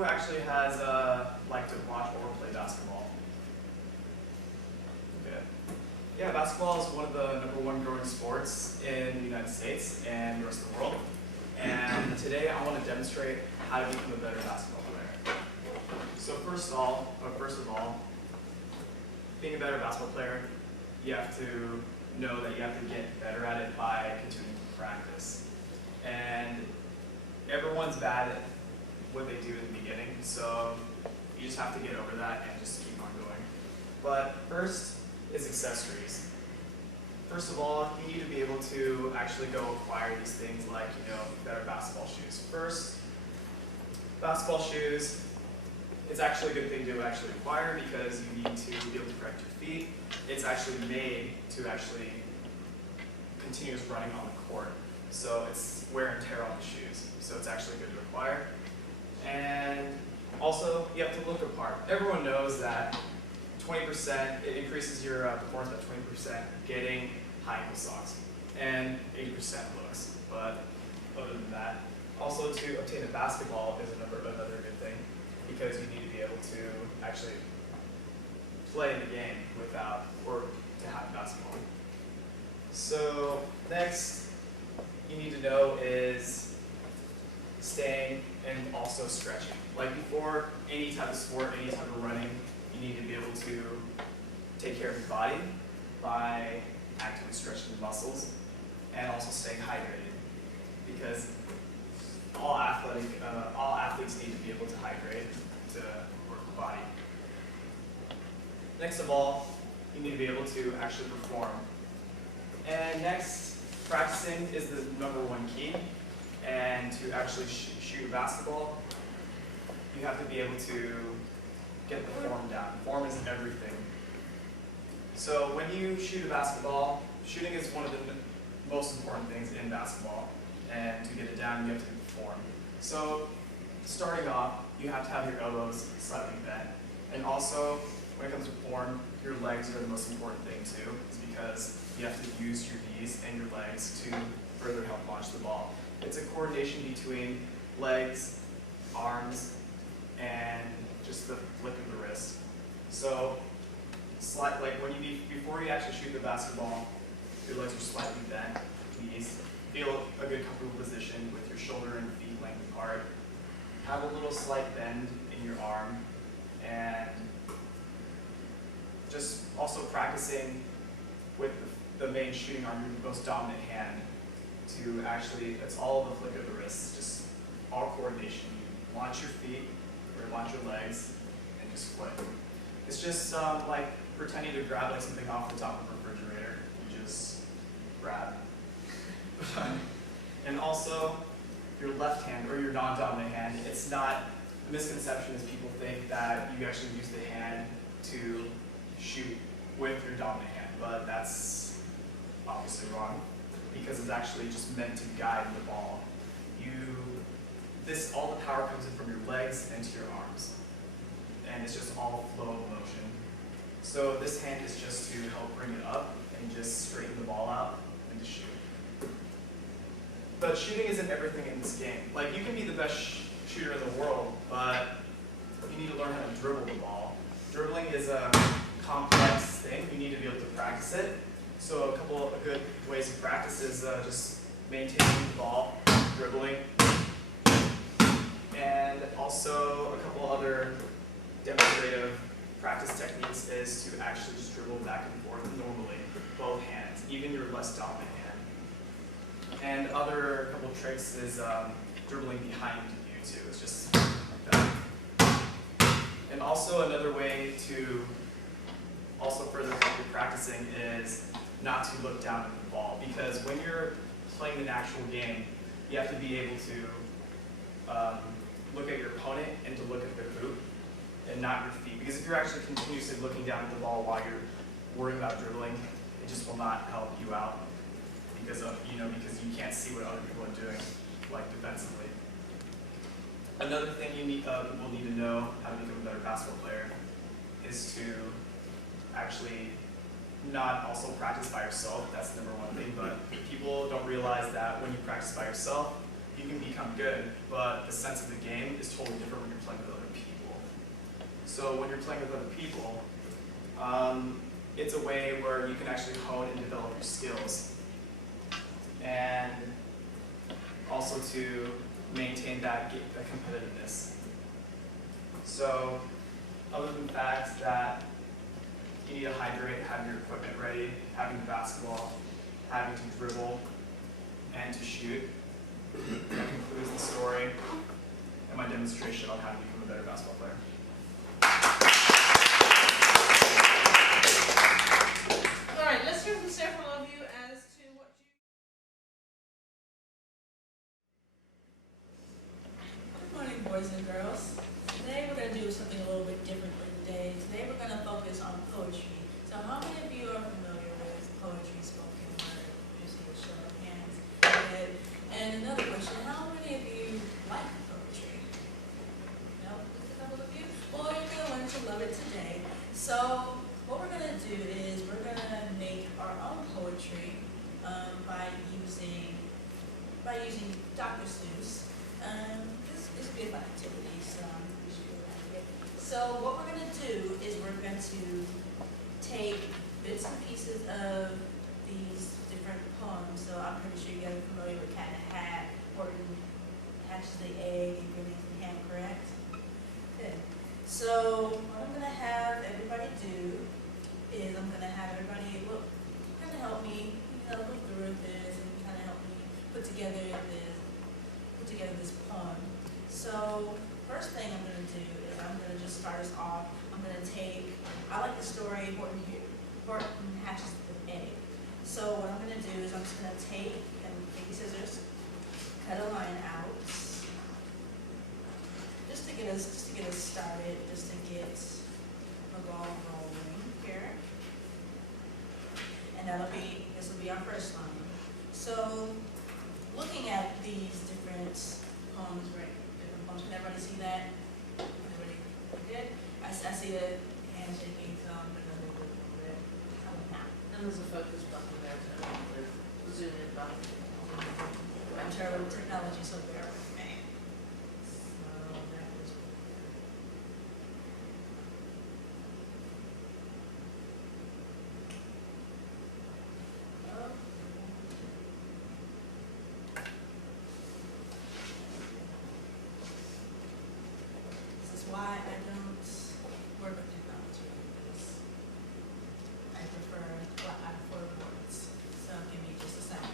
who actually has liked to watch or play basketball? Okay. Yeah, basketball is one of the #1 growing sports in the United States and the rest of the world. And today I want to demonstrate how to become a better basketball player. So first of all, being a better basketball player, you have to know that you have to get better at it by continuing to practice. And everyone's bad at what they do in the beginning, so you just have to get over that and just keep on going. But first is accessories. First of all, you need to be able to actually go acquire these things like, better basketball shoes. First, basketball shoes, it's actually a good thing to actually acquire because you need to be able to correct your feet. It's actually made to actually continuous running on the court. So it's wear and tear on the shoes. So it's actually good to acquire. And also, you have to look the part. Everyone knows that 20%, it increases your performance by 20% getting high ankle socks, and 80% looks. But other than that, also to obtain a basketball is another good thing because you need to be able to actually play the game without, or to have basketball. So next, you need to know is staying and also stretching. Like before any type of sport, any type of running, you need to be able to take care of your body by actively stretching the muscles and also staying hydrated because all athletes need to be able to hydrate to work the body. Next of all, you need to be able to actually perform. And next, practicing is the #1 key. And to actually shoot a basketball, you have to be able to get the form down. Form is everything. So when you shoot a basketball, shooting is one of the most important things in basketball. And to get it down, you have to perform. So starting off, you have to have your elbows slightly bent. And also, when it comes to form, your legs are the most important thing too. It's because you have to use your knees and your legs to further help launch the ball. It's a coordination between legs, arms, and just the flick of the wrist. So, before you actually shoot the basketball, your legs are slightly bent, knees. Feel a good comfortable position with your shoulder and feet length apart. Have a little slight bend in your arm, and just also practicing with the main shooting arm, your most dominant hand. To actually, it's all the flick of the wrist, just all coordination. You launch your feet, or launch your legs, and just flick. It's just like pretending to grab like something off the top of a refrigerator. You just grab. And also, your left hand, or your non-dominant hand, it's not, the misconception is people think that you actually use the hand to shoot with your dominant hand, but that's obviously wrong. Because it's actually just meant to guide the ball. All the power comes in from your legs and to your arms. And it's just all flow of motion. So this hand is just to help bring it up and just straighten the ball out and to shoot. But shooting isn't everything in this game. Like, you can be the best shooter in the world, but you need to learn how to dribble the ball. Dribbling is a complex thing. You need to be able to practice it. So a couple of good ways to practice is just maintaining the ball, dribbling, and also a couple other demonstrative practice techniques is to actually just dribble back and forth normally, both hands, even your less dominant hand. And other couple tricks is dribbling behind you too. It's just like that. And also another way to also further help you practicing is not to look down at the ball, because when you're playing an actual game, you have to be able to look at your opponent and to look at their hoop and not your feet. Because if you're actually continuously looking down at the ball while you're worrying about dribbling, it just will not help you out because you can't see what other people are doing, like defensively. Another thing people need to know how to become a better basketball player is to actually not also practice by yourself. That's the #1 thing, but people don't realize that when you practice by yourself, you can become good, but the sense of the game is totally different when you're playing with other people. So when you're playing with other people, it's a way where you can actually hone and develop your skills, and also to maintain that competitiveness. So other than the fact that you need to hydrate, have your equipment ready, having the basketball, having to dribble, and to shoot, that concludes the story and my demonstration on how to become a better basketball player. All right, let's hear from several of you as to what you... Good morning, boys and girls. Today we're going to do something a little bit differently today. Today we're going to focus on poetry. So how many of you are familiar with poetry, spoken word? You see a show of hands. Good. And another question, how many of you like poetry? No? Just a couple of you? Well, you're going to learn to love it today. So what we're going to do is we're going to make our own poetry by using Dr. Seuss. This will be a fun activity, so we should do that. So what we're going to do is we're going to take bits and pieces of these different poems. So I'm pretty sure you guys are familiar with Cat in a Hat, Horton hatches the egg, and Granny's the ham, correct? Good. So what I'm going to have everybody do is I'm going to have everybody kind of help me, look through this and kind of help me put together this poem. So first thing I'm going to do is I'm going to just start us off. I'm going to I like the story Horton hatches the egg. So what I'm going to do is I'm just going to take scissors, cut a line out, just to get us started, just to get the ball rolling here. And this will be our first line. So looking at these different poems, can everybody see that? Everybody good? I see the hand shaking, so I'm going to move it a little bit. How about now? And there's a focus button there to zoom in button. I'm terrible with technology, so bear with me. So that was This is why I don't work with technology, because I prefer words. So give me just a second.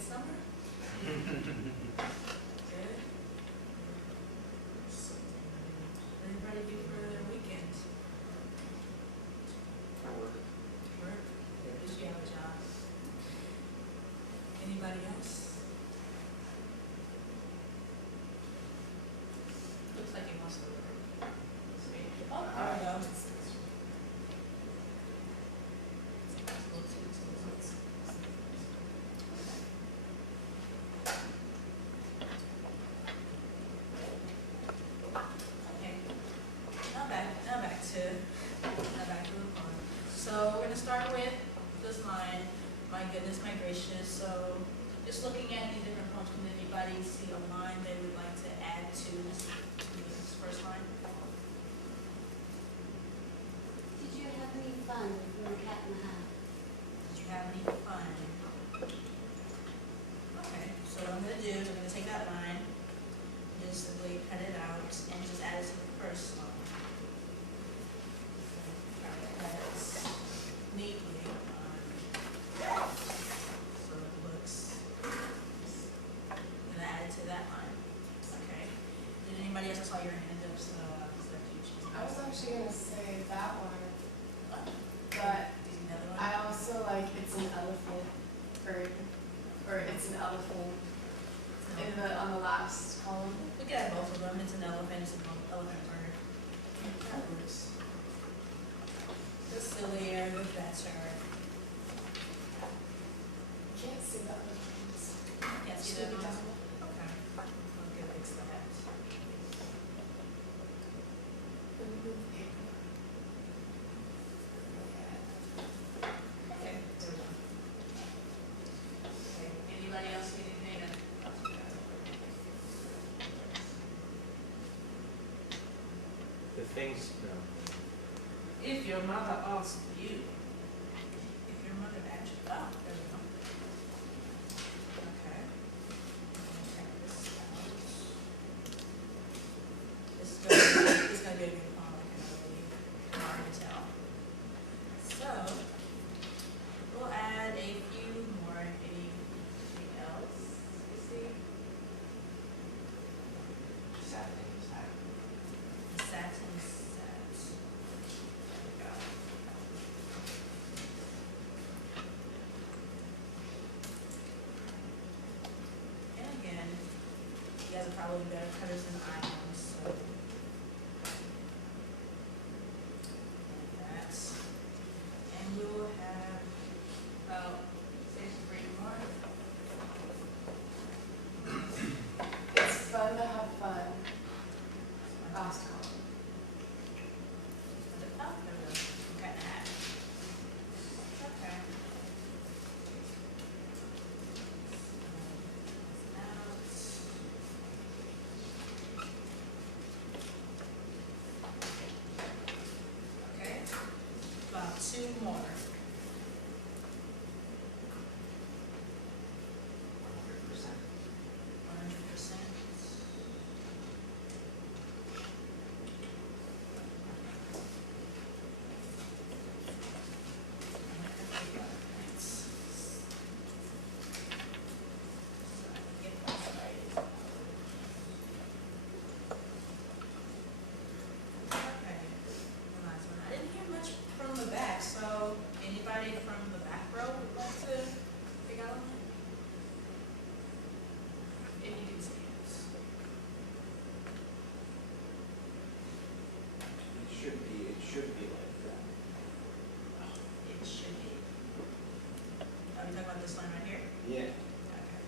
Summer? Good. What did everybody do for their weekend? Work? Did you have a job? Anybody else? Looks like it must have worked. Oh, there we go. So we're going to start with this line, my goodness, my gracious. So just looking at these different poems, can anybody see a line they would like to add to this first line? Did you have any fun with your cat in the hat? Did you have any fun? Okay, so what I'm going to do is I'm going to take that line, just simply cut it out, and just add it to the first line. Neatly so it looks, and add it to that line. Okay. Did anybody else? I saw your hand up, so I'll just let you choose. I was actually going to say that one, but Another one? I also like it's an elephant bird, or it's an elephant On the last column. We could have both of them. It's an elephant, it's an elephant bird. That works. The sillier, the better. Can't see the other ones. Can't see Should that be one? down. Okay. We'll get fix that. Let me move the paper. Okay, there we go. Okay, anybody else need anything? The things, no. If your mother asks you, If your mother actually, oh, there we go. Okay. Check this out. This is gonna be a good poem, I can really hard to tell. So, we'll add a few more, anything else, you see? Satin, satin. Satin set. There we go. And again, you guys are probably better cutters than I am, so. Like that. And we will have about, say, 3 more. It's fun to have fun. Last column. At the top, there we go. Okay, hat. Okay. Okay, about 2 more. 100%. I didn't hear much from the back, so anybody from the back row would like to pick out one? If you can see it. It should be like that. It should be. Are we talking about this line right here? Yeah. Okay.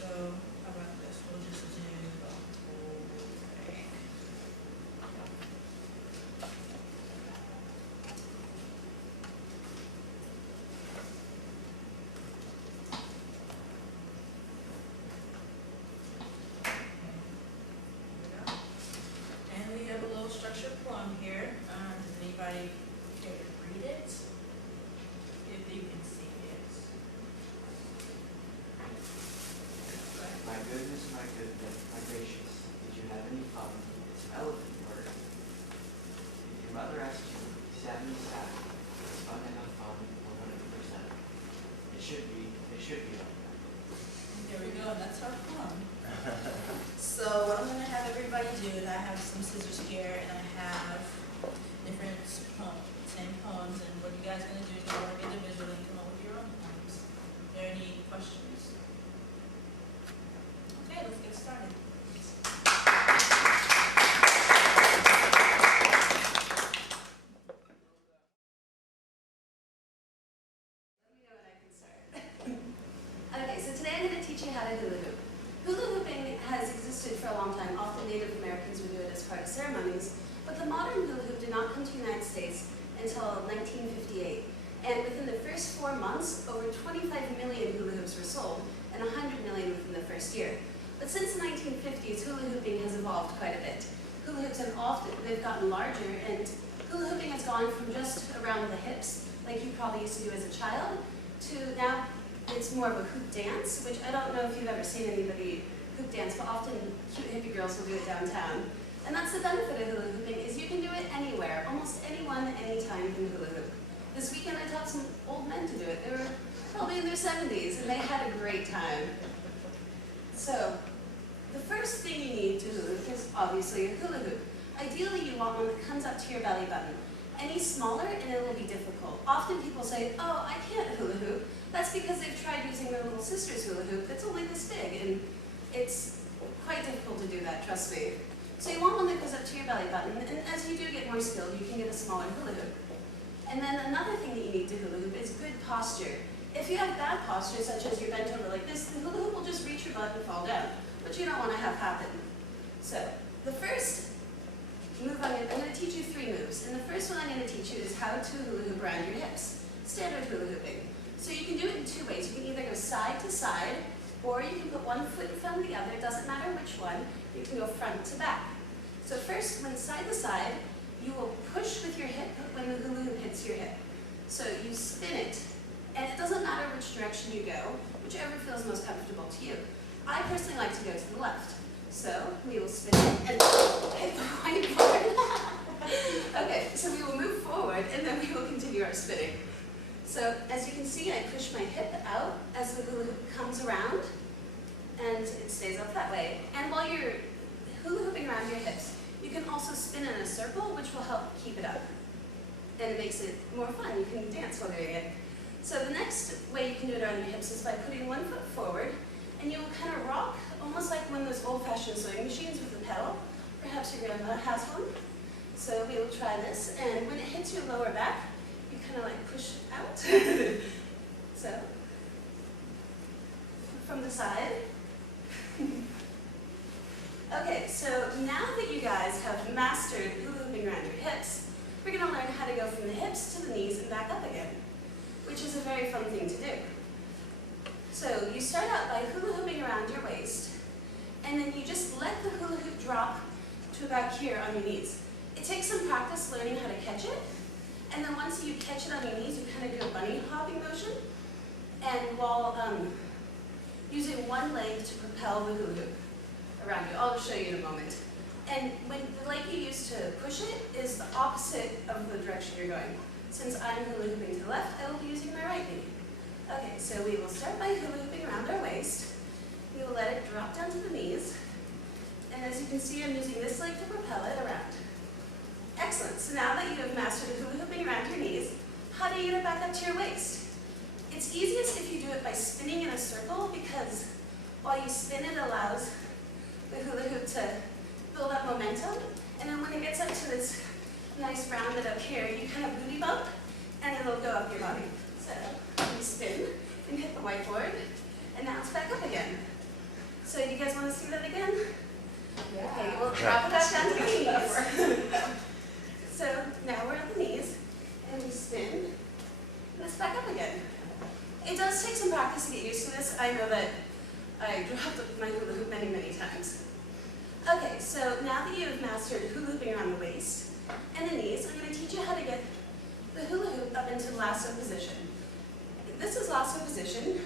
So, how about this? We'll just do the whole thing. And we have a little structured poem here. Does anybody care to read it? If you can see it. My goodness, my gracious, did you have any fun? It's an elephant word. If your mother asked you, satin, satin, it's fun to have fun, 100%. It should be like that. There we go, and that's our poem. So what I'm gonna have everybody do is I have some scissors here and I have different same poems, and what you guys are gonna do is you're gonna work individually and come up with your own poems. Are there any questions? Okay, let's get started. Let me know when I can start. Okay, so today I'm going to teach you how to hula hoop. Hula hooping has existed for a long time. Often Native Americans would do it as part of ceremonies, but the modern hula hoop did not come to the United States until 1958. And within the first 4 months, over 25 million hula hoops were sold, and 100 million within the first year. But since the 1950s, hula hooping has evolved quite a bit. Hula hoops they've gotten larger, and hula hooping has gone from just around the hips, like you probably used to do as a child, to now it's more of a hoop dance, which I don't know if you've ever seen anybody hoop dance, but often cute hippie girls will do it downtown. And that's the benefit of hula hooping, is you can do it anywhere. Almost anyone, anytime can hula hoop. This weekend I taught some old men to do it. They were probably in their 70s, and they had a great time. So, the first thing you need to hula hoop is obviously a hula hoop. Ideally, you want one that comes up to your belly button. Any smaller, and it will be difficult. Often people say, oh, I can't hula hoop. That's because they've tried using their little sister's hula hoop that's only this big, and it's quite difficult to do that, trust me. So you want one that goes up to your belly button, and as you do get more skilled, you can get a smaller hula hoop. And then another thing that you need to hula hoop is good posture. If you have bad posture, such as you're bent over like this, the hula hoop will just reach your butt and fall down, which you don't want to have happen. So the first move I'm going to teach you 3 moves, and the first one I'm going to teach you is how to hula hoop around your hips, standard hula hooping. So you can do it in 2 ways. You can either go side to side, or you can put one foot in front of the other. It doesn't matter which one. You can go front to back. So first, when side to side, you will push with your hip when the hula hoop hits your hip. So you spin it, and it doesn't matter which direction you go, whichever feels most comfortable to you. I personally like to go to the left. So we will spin it and hit the whiteboard. Okay, so we will move forward, and then we will continue our spinning. So as you can see, I push my hip out as the hula hoop comes around, and it stays up that way. And while you're hula hooping around your hips, you can also spin in a circle, which will help keep it up. And it makes it more fun. You can dance while doing it. So the next way you can do it around your hips is by putting one foot forward, and you will kind of rock, almost like one of those old-fashioned sewing machines with a pedal. Perhaps your grandma has one. So we will try this, and when it hits your lower back, you kind of like push it out. So, from the side. Okay, so now that you guys have mastered hula hooping around your hips, we're going to learn how to go from the hips to the knees and back up again, which is a very fun thing to do. So you start out by hula hooping around your waist, and then you just let the hula hoop drop to about here on your knees. It takes some practice learning how to catch it, and then once you catch it on your knees, you kind of do a bunny hopping motion, and while using one leg to propel the hula hoop around you. I'll show you in a moment. And when the leg you use to push it is the opposite of the direction you're going. Since I'm hula hooping to the left, I will be using my right knee. Okay, so we will start by hula hooping around our waist. We will let it drop down to the knees. And as you can see, I'm using this leg to propel it around. Excellent. So now that you have mastered hula hooping around your knees, how do you get it back up to your waist? It's easiest if you do it by spinning in a circle, because while you spin, it allows the hula hoop to build up momentum. And then when it gets up to this nice rounded up here, you kind of booty bump, and it'll go up your body. So you spin and hit the whiteboard, and now it's back up again. So do you guys want to see that again? Yeah. Okay, we'll drop it back down to the knees. So now we're at the knees, and we spin, and it's back up again. It does take some practice to get used to this. I know that I dropped my hula hoop many, many times. Okay, so now that you have mastered hula hooping around the waist and the knees, I'm going to teach you how to get the hula hoop up into lasso position. This is lasso position,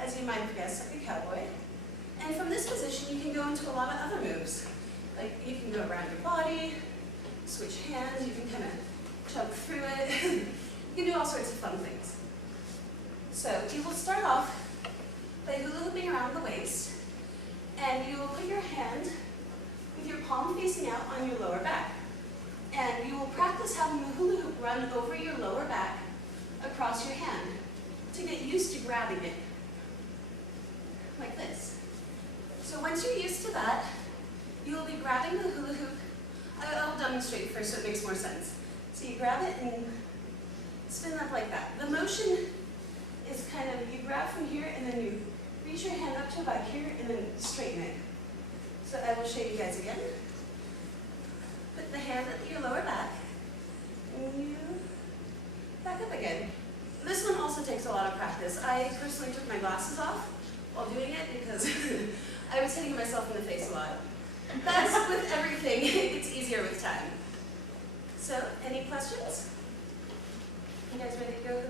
as you might have guessed, like a cowboy. And from this position, you can go into a lot of other moves. Like you can go around your body, switch hands, you can kind of chug through it. You can do all sorts of fun things. So you will start off by hula hooping around the waist, and you will put your hand with your palm facing out on your lower back. And you will practice having the hula hoop run over your lower back across your hand to get used to grabbing it, like this. So once you're used to that, you will be grabbing the hula hoop. I'll demonstrate first so it makes more sense. So you grab it and spin up like that. The motion is kind of, you grab from here and then you reach your hand up to about here and then straighten it. So I will show you guys again. Put the hand at your lower back, and you back up again. This one also takes a lot of practice. I personally took my glasses off while doing it because I was hitting myself in the face a lot. That's with everything, it's easier with time. So, any questions? You guys ready to go?